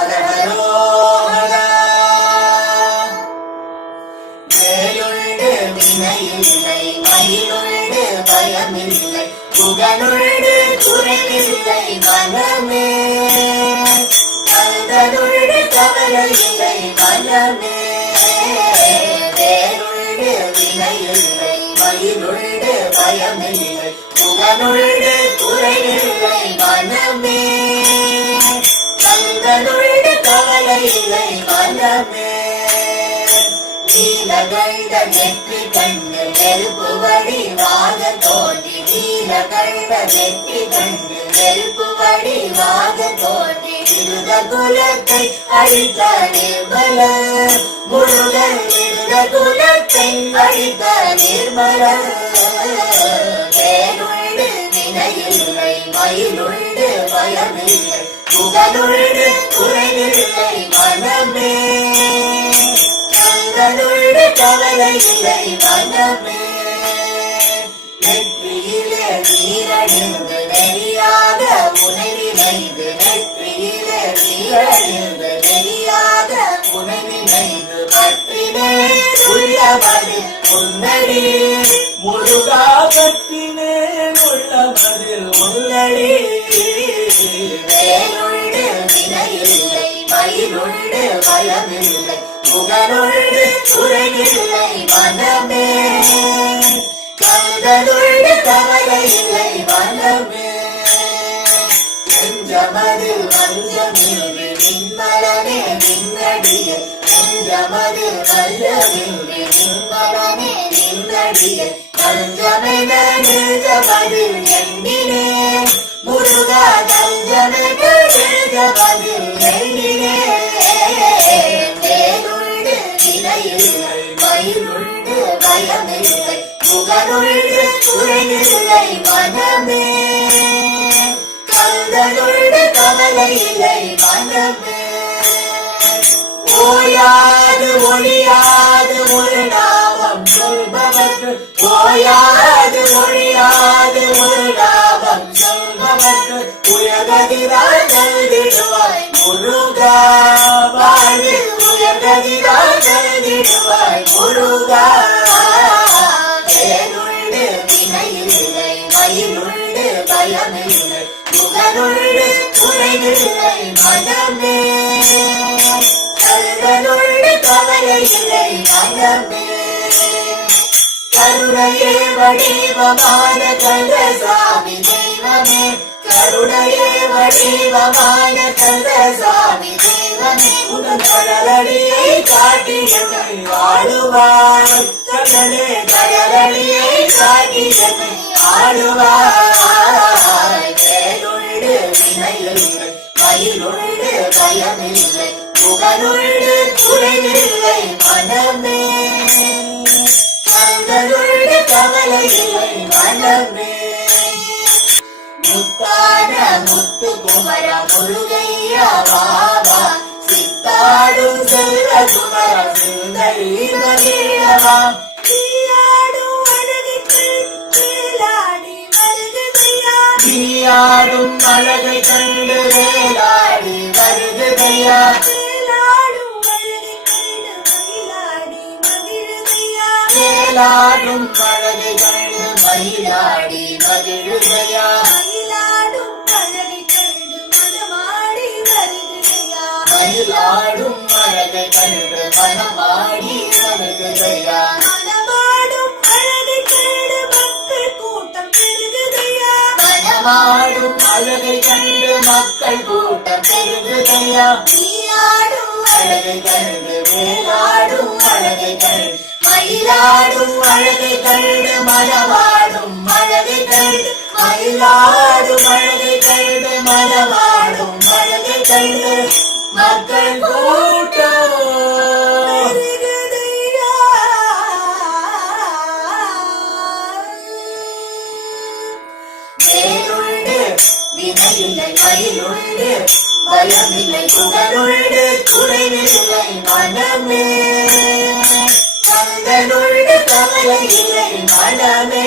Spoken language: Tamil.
ஹரஹரோஹரா. வேலுண்டு வினையில்லை, மயிலுண்டு பயமில்லை, புகழுண்டு குறைவில்லை மனமே. கந்தனுண்டு கவலையில்லை மனமே. வேலுண்டு வினையில்லை, மயிலுண்டு பயமில்லை, புகழுண்டு குறைவில்லை மனமே. கந்தனுண்டு கவலையில்லை மனமே. நீலகண்ட நெற்றி கண்டு நெருப்பு வடிவாக தோன்றி, நீலகண்ட நெற்றி கண்டு நெருப்பு வடிவாக தோன்றி, இருத குலத்தை அழித்த நிர்மல முருகன், இருத குலத்தை அழித்த நிர்மல. வேலுண்டு வினையில்லை, மயிலுண்டு பயமில்லை, புகழுண்டு குறைவில்லை மனமே. கந்தனுண்டு கவலையில்லை மனமே. நெற்றியிலே நீரணிந்து நெறியாக உனை நினைந்து, நெற்றியிலே நீரணிந்து நெறியாக உனை நினைந்து, பற்றினே உள்ளமது உன்னடி முருகா, பற்றினே உள்ளமதில் உன்னடி. வேலுண்டு வினையில்லை, மயிலுண்டு பயமில்லை, புகழுண்டு குறைவில்லை மனமே. கந்தனுண்டு கவலையில்லை மனமே. நெஞ்சமதில் வஞ்சமின்றி நின்மலனே நின்னடியே, நெஞ்சமதில் வஞ்சமின்றி நின்மலனே நின்னடியே, தஞ்சமென நெஞ்சமதில் எண்ணினே முருகா, தஞ்சமென நெஞ்சமதில் எண்ணினே. வேலுண்டு வினையில்லை, மயிலுண்டு பயமில்லை, புகழுண்டு குறைவில்லை மனமே. கந்தனுண்டு கவலையில்லை மனமே. ஓயாது ஒழியாது ஒரு நாமம் சொல்பவர்க்கு, ஓயாது ஒழியாது ஒரு நாமம் சொல்பவர்க்கு, உயர்கதிரால் நல்கிடுவாய் முருகா, வாழ்வில் உயர்கதிரால் நல்கிடுவாய் முருகா. வேலுண்டு வினையில்லை, மயிலுண்டு பயமில்லை, புகழுண்டு குறைவில்லை மனமே. கந்தனுண்டு கவலையில்லை மனமே. கருணையே வடிவமான கந்தசாமி தெய்வமே, கருணையே வடிவமான கந்தசாமி தெய்வமே, உன் கடலடியை காட்டி என்னை ஆளுவாய், கண்ணனே கடலடியை காட்டி என்னை ஆளுவாய். வேலுண்டு வினையில்லை, மயிலுண்டு பயமில்லை, புகழுண்டு குறைவில்லை மனமே. கந்தனுண்டு கவலையில்லை மனமே. முத்தான முத்து குமர முருகையா பாபா, சித்தாடும் செல்வ குமர சிந்தை மகிழவா, நீயாடும் அழகைகள் வேலாடி வருகுதையா, நீயாடும் அழகை கண்டு வேலாடி வருகுதையா, வேலாடும் அழகை கண்டு மயிலாடி மகிழுதையா, வேலாடும் அழகை கண்டு மயிலாடி மகிழுதையா, மயிலாடும் அழகை கண்டு மனமாடி வருகுதையா, மயிலாடும் அழகை கண்டு மனமாடி வருகுதையா, மனமாடும் அழகை கண்டு மக்கள் கூட்டம் பெருகுதையா, மனமாடும் அழகை கண்டு மக்கள் கூட்டம் பெருகுதையா, நீயாடும் அழகை கண்டு வேலாடும் அழகை கண்டு மயிலாடும் அழகை கண்டு மனமாடும் அழகை கண்டு, மயிலாடும் அழகை கண்டு மனமாடும் அழகை கண்டு மக்கள் கூட்டம் பெருகுதையா. வேலுண்டு வினையில்லை, மயிலுண்டு பயமில்லை, புகழுண்டு குறைவில்லை மனமே. கந்தனுண்டு கவலையில்லை மனமே.